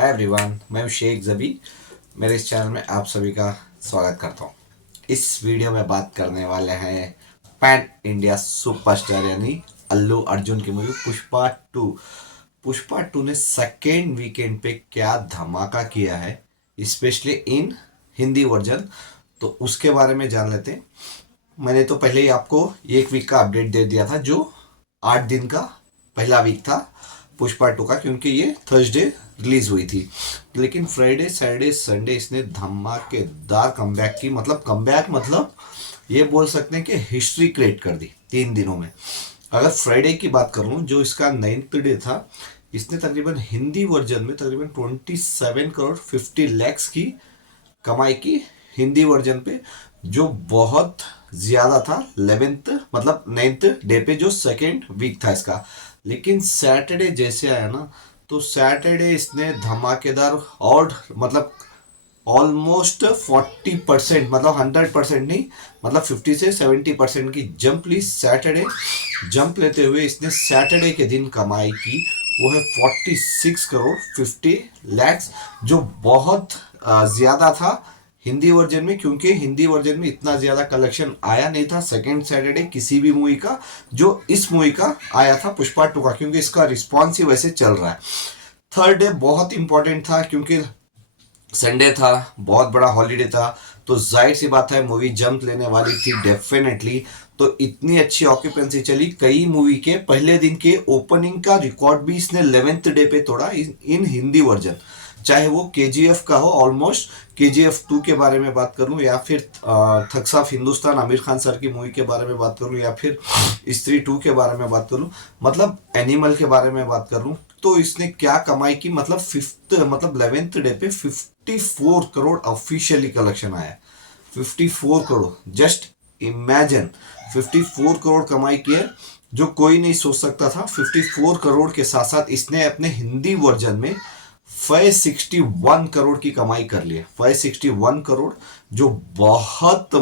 Hi everyone, मैं हूं शेख जबी। मेरे इस चैनल में आप सभी का स्वागत करता हूं। इस वीडियो में बात करने वाले हैं पैन इंडिया सुपरस्टार यानी अल्लू अर्जुन की movie Pushpa two. Pushpa two ने सेकेंड वीकेंड पे क्या धमाका किया है, स्पेशली इन हिंदी वर्जन, तो उसके बारे में जान लेते हैं। मैंने तो पहले ही आपको एक वीक का अपडेट दे दिया था, जो 8 दिन का पहला वीक था पुष्पा टू का, क्योंकि ये थर्सडे रिलीज हुई थी। लेकिन फ्राइडे सैटरडे संडे इसने धमाकेदार कमबैक की, मतलब ये बोल सकते हैं कि हिस्ट्री क्रिएट कर दी 3 दिनों में। अगर फ्राइडे की बात करूं, जो इसका 9th डे था, इसने तकरीबन हिंदी वर्जन में तकरीबन 27 करोड़ 50 लाख की कमाई की हिंदी वर्जन पे, जो बहुत ज्यादा था 11th मतलब 9th डे पे, जो सेकेंड वीक था इसका। लेकिन सैटरडे जैसे आया ना, तो सैटरडे इसने धमाकेदार और मतलब ऑलमोस्ट 40%, मतलब 100% नहीं, मतलब 50 से 70% की जंप ली। सैटरडे जंप लेते हुए इसने सैटरडे के दिन कमाई की, वो है 46 करोड़ 50 लाख, जो बहुत ज्यादा था हिंदी वर्जन में, क्योंकि हिंदी वर्जन में इतना ज्यादा कलेक्शन आया नहीं था सेकेंड सैटरडे किसी भी मूवी का, जो इस मूवी का आया था पुष्पा टू का, क्योंकि इसका रिस्पॉन्स ही वैसे चल रहा है। थर्ड डे बहुत इंपॉर्टेंट था, क्योंकि संडे था, बहुत बड़ा हॉलीडे था, तो जाहिर सी बात है मूवी जंप लेने वाली थी डेफिनेटली। तो इतनी अच्छी ऑक्यूपेंसी चली, कई मूवी के पहले दिन के ओपनिंग का रिकॉर्ड भी इसने 11th डे पे तोड़ा इन हिंदी वर्जन। चाहे वो केजीएफ का हो, ऑलमोस्ट केजीएफ 2 के बारे में बात करूं, या फिर thugs of Hindustan Aamir Khan sir की मूवी के बारे में बात करूं, या फिर स्त्री 2 के बारे में बात करूं, मतलब एनिमल के बारे में बात करूं, तो इसने क्या कमाई की, मतलब 11th डे पे 54 करोड़ ऑफिशियली कलेक्शन आया। 54 करोड़, जस्ट इमेजिन, 54 करोड़ कमाई की है, जो कोई नहीं सोच सकता था। 54 करोड़ के साथ साथ इसने अपने हिंदी वर्जन में 561 करोड़ की कमाई कर ली है। 561 करोड़, जो बहुत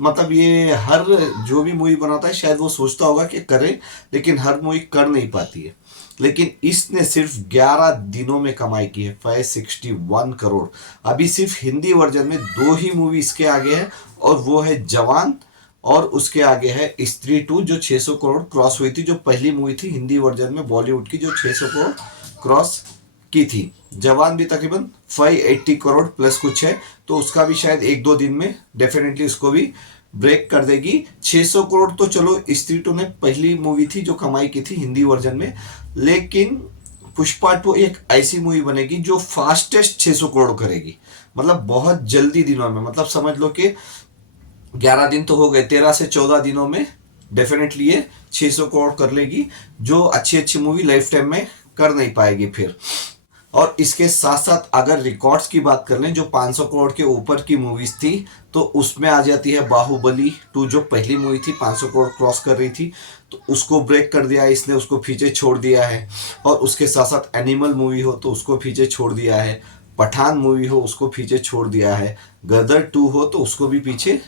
मतलब ये हर जो भी मूवी बनाता है शायद वो सोचता होगा कि करे, लेकिन हर मूवी कर नहीं पाती है। लेकिन इसने सिर्फ 11 दिनों में कमाई की है 561 करोड़। अभी सिर्फ हिंदी वर्जन में 2 ही मूवी इसके आगे है, और वो है जवान, और उसके आगे है स्त्री 2, जो 600 करोड़ क्रॉस हुई थी, जो पहली मूवी थी हिंदी वर्जन में बॉलीवुड की जो 600 करोड़ क्रॉस की थी। जवान भी तकरीबन 580 करोड़ प्लस कुछ है, तो उसका भी शायद 1-2 दिन में डेफिनेटली उसको भी ब्रेक कर देगी। 600 करोड़ तो चलो स्त्री 2 ने पहली मूवी थी जो कमाई की थी हिंदी वर्जन में, लेकिन पुष्पा 2 एक ऐसी मूवी बनेगी जो फास्टेस्ट 600 करोड़ करेगी, मतलब बहुत जल्दी दिनों में, मतलब समझ लो कि 11 दिन तो हो गए, 13 से 14 दिनों में डेफिनेटली ये 600 करोड़ कर लेगी, जो अच्छी अच्छी मूवी लाइफ टाइम में कर नहीं पाएगी फिर। और इसके साथ साथ अगर रिकॉर्ड्स की बात कर लें, जो 500 करोड़ के ऊपर की मूवीज थी, तो उसमें आ जाती है बाहुबली 2, जो पहली मूवी थी 500 करोड़ क्रॉस कर रही थी, तो उसको ब्रेक कर दिया है इसने, उसको पीछे छोड़ दिया है। और उसके साथ साथ एनिमल मूवी हो तो उसको पीछे छोड़ दिया है, पठान मूवी हो उसको पीछे छोड़ दिया है, गदर 2 हो तो उसको भी पीछे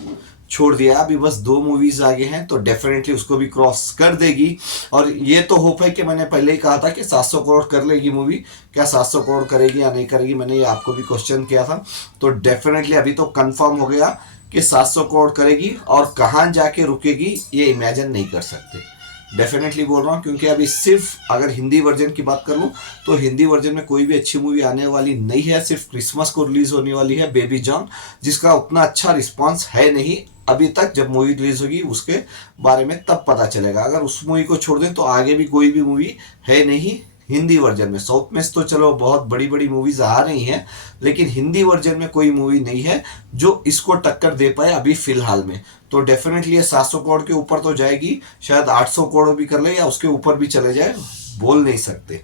छोड़ दिया। अभी बस 2 मूवीज आगे हैं, तो डेफिनेटली उसको भी क्रॉस कर देगी। और ये तो होप है कि मैंने पहले ही कहा था कि 700 करोड़ कर लेगी मूवी, क्या 700 करोड़ करेगी या नहीं करेगी, मैंने ये आपको भी क्वेश्चन किया था। तो डेफिनेटली अभी तो कंफर्म हो गया कि 700 करोड़ करेगी, और कहाँ जाके रुकेगी ये इमेजिन नहीं कर सकते। डेफिनेटली बोल रहा हूँ, क्योंकि अभी सिर्फ अगर हिंदी वर्जन की बात कर लूँ, तो हिंदी वर्जन में कोई भी अच्छी मूवी आने वाली नहीं है। सिर्फ क्रिसमस को रिलीज होने वाली है बेबी जॉन, जिसका उतना अच्छा रिस्पांस है नहीं अभी तक। जब मूवी रिलीज होगी उसके बारे में तब पता चलेगा। अगर उस मूवी को छोड़ दें तो आगे भी कोई भी मूवी है नहीं हिंदी वर्जन में। साउथ में तो चलो बहुत बड़ी बड़ी मूवीज आ रही हैं, लेकिन हिंदी वर्जन में कोई मूवी नहीं है जो इसको टक्कर दे पाए अभी फिलहाल में। तो डेफिनेटली ये 700 करोड़ के ऊपर तो जाएगी, शायद 800 करोड़ भी कर ले या उसके ऊपर भी चले जाए, बोल नहीं सकते।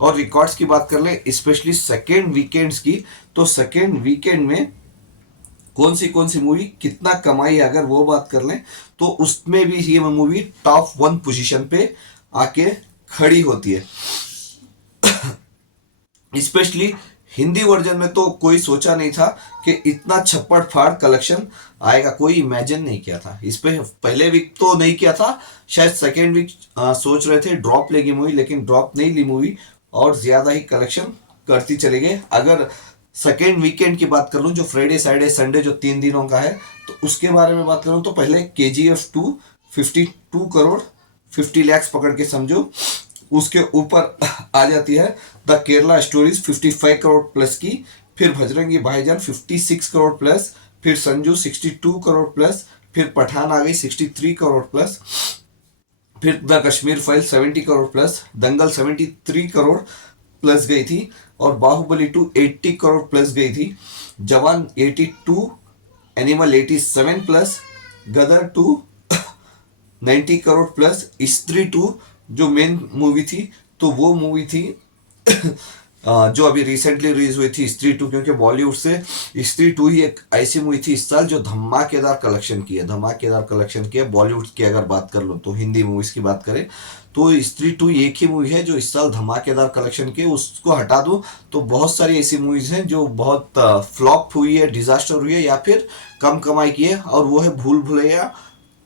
और रिकॉर्ड्स की बात कर ले, स्पेशली सेकेंड वीकेंड्स की, तो सेकेंड वीकेंड में कौन सी मूवी कितना कमाई, अगर वो बात कर लें तो उसमें भी ये मूवी टॉप 1 पोजीशन पे आके खड़ी होती है। स्पेशली हिंदी वर्जन में तो कोई सोचा नहीं था कि इतना छप्पड़ फाड़ कलेक्शन आएगा, कोई इमेजिन नहीं किया था। इस पे पहले वीक तो नहीं किया था, शायद सेकेंड वीक सोच रहे थे ड्रॉप लेगी मूवी, लेकिन ड्रॉप नहीं ली मूवी। और ज्यादा ही कलेक्शन करती चली गई। अगर सेकेंड वीकेंड की बात कर लूँ, जो फ्राइडे सैटरडे संडे जो 3 दिनों का है, तो उसके बारे में बात करूँ तो पहले KGF 2 52 करोड़ 50 lakhs पकड़ के समझो। उसके ऊपर आ जाती है the Kerala stories 55 crore plus की। फिर भजरंगी भाईजान 56 करोड़ प्लस। फिर संजू 62 करोड़ प्लस। फिर पठान आ गई 63 करोड़ प्लस। फिर the Kashmir file 70 crore plus. Dangal 73 crore plus गई थी। और बाहुबली 2 80 करोड़ प्लस गई थी। Jawan 82। Animal 87 plus. Gadar 2 90 crore plus. Stree 2 जो मेन मूवी थी, तो वो मूवी थी जो अभी रिसेंटली रिलीज हुई थी स्त्री 2, क्योंकि बॉलीवुड से स्त्री 2 ही एक ऐसी मूवी थी इस साल जो धमाकेदार कलेक्शन की है, धमाकेदार कलेक्शन की है। बॉलीवुड की अगर बात कर लो तो हिंदी मूवीज की बात करें तो स्त्री 2 एक ही मूवी है जो इस साल धमाकेदार कलेक्शन की। उसको हटा दूं तो बहुत सारी ऐसी मूवीज हैं जो बहुत फ्लॉप हुई है, डिजास्टर हुई है, या फिर कम कमाई की है, और वो है भूल भुलैया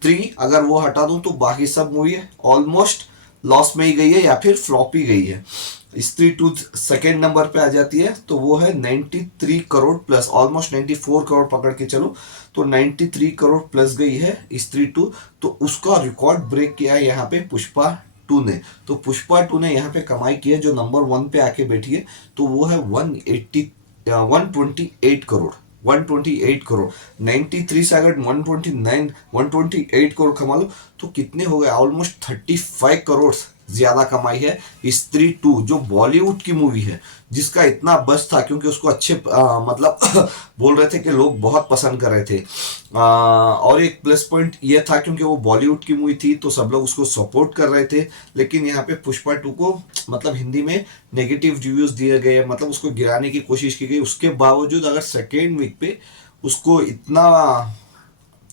3। अगर वो हटा दूं तो बाकी सब मूवी ऑलमोस्ट लॉस में ही गई है या फिर फ्लॉप ही गई है। स्त्री 2 सेकेंड नंबर पे आ जाती है, तो वो है 93 करोड़ प्लस, ऑलमोस्ट 94 करोड़ पकड़ के चलो, तो 93 करोड़ प्लस गई है स्त्री 2। तो उसका रिकॉर्ड ब्रेक किया है यहाँ पे पुष्पा 2 ने। तो पुष्पा 2 ने यहाँ पे कमाई की है, जो नंबर 1 पे आके बैठी है, तो वो है 128 करोड़। 128 करोड़ 93 से अगर 128 करोड़ कमा लो तो कितने हो गए, ऑलमोस्ट 35 करोड़ ज्यादा कमाई है स्त्री 2, जो बॉलीवुड की मूवी है, जिसका इतना बस था क्योंकि उसको अच्छे मतलब बोल रहे थे कि लोग बहुत पसंद कर रहे थे। और एक प्लस पॉइंट ये था क्योंकि वो बॉलीवुड की मूवी थी तो सब लोग उसको सपोर्ट कर रहे थे। लेकिन यहाँ पे पुष्पा 2 को मतलब हिंदी में नेगेटिव रिव्यूज दिए गए, मतलब उसको गिराने की कोशिश की गई। उसके बावजूद अगर सेकेंड वीक पे उसको इतना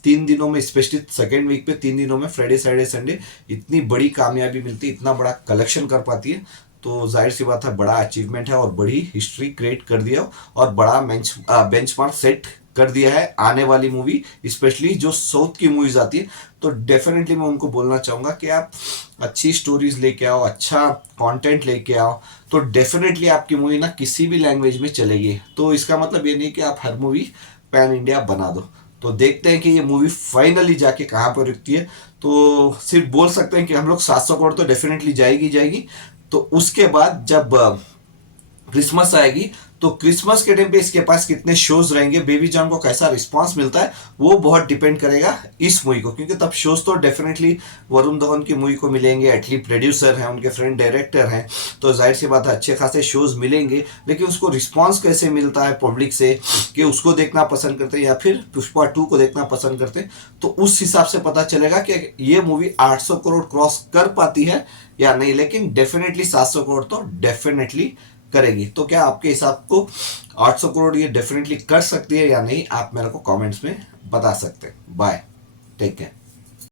3 दिनों में, स्पेशली सेकेंड वीक पे 3 दिनों में फ्राइडे सैटरडे संडे इतनी बड़ी कामयाबी मिलती है, इतना बड़ा कलेक्शन कर पाती है, तो जाहिर सी बात है बड़ा अचीवमेंट है और बड़ी हिस्ट्री क्रिएट कर दिया और बड़ा बेंचमार्क सेट कर दिया है आने वाली मूवी, स्पेशली जो साउथ की मूवीज आती है। तो डेफिनेटली मैं उनको बोलना चाहूंगा कि आप अच्छी स्टोरीज लेके आओ, अच्छा कंटेंट लेके आओ, तो डेफिनेटली आपकी मूवी ना किसी भी लैंग्वेज में चलेगी। तो इसका मतलब ये नहीं कि आप हर मूवी पैन इंडिया बना दो। तो देखते हैं कि ये मूवी फाइनली जाके कहाँ पर रुकती है। तो सिर्फ बोल सकते हैं कि हम लोग 700 करोड़ तो डेफिनेटली जाएगी जाएगी। तो उसके बाद जब क्रिसमस आएगी तो क्रिसमस के टाइम पे इसके पास कितने शोज रहेंगे, बेबी जॉन को कैसा रिस्पांस मिलता है, वो बहुत डिपेंड करेगा इस मूवी को, क्योंकि तब शोज तो डेफिनेटली वरुण धवन की मूवी को मिलेंगे। एटली प्रोड्यूसर हैं, उनके फ्रेंड डायरेक्टर हैं, तो जाहिर सी बात है अच्छे खासे शोज मिलेंगे। लेकिन उसको रिस्पॉन्स कैसे मिलता है पब्लिक से, कि उसको देखना पसंद करते हैं या फिर पुष्पा 2 को देखना पसंद करते हैं, तो उस हिसाब से पता चलेगा कि ये मूवी 800 करोड़ क्रॉस कर पाती है या नहीं। लेकिन डेफिनेटली 700 करोड़ तो डेफिनेटली करेगी। तो क्या आपके हिसाब को 800 करोड़ ये डेफिनेटली कर सकती है या नहीं, आप मेरे को कमेंट्स में बता सकते हैं। Bye, take care.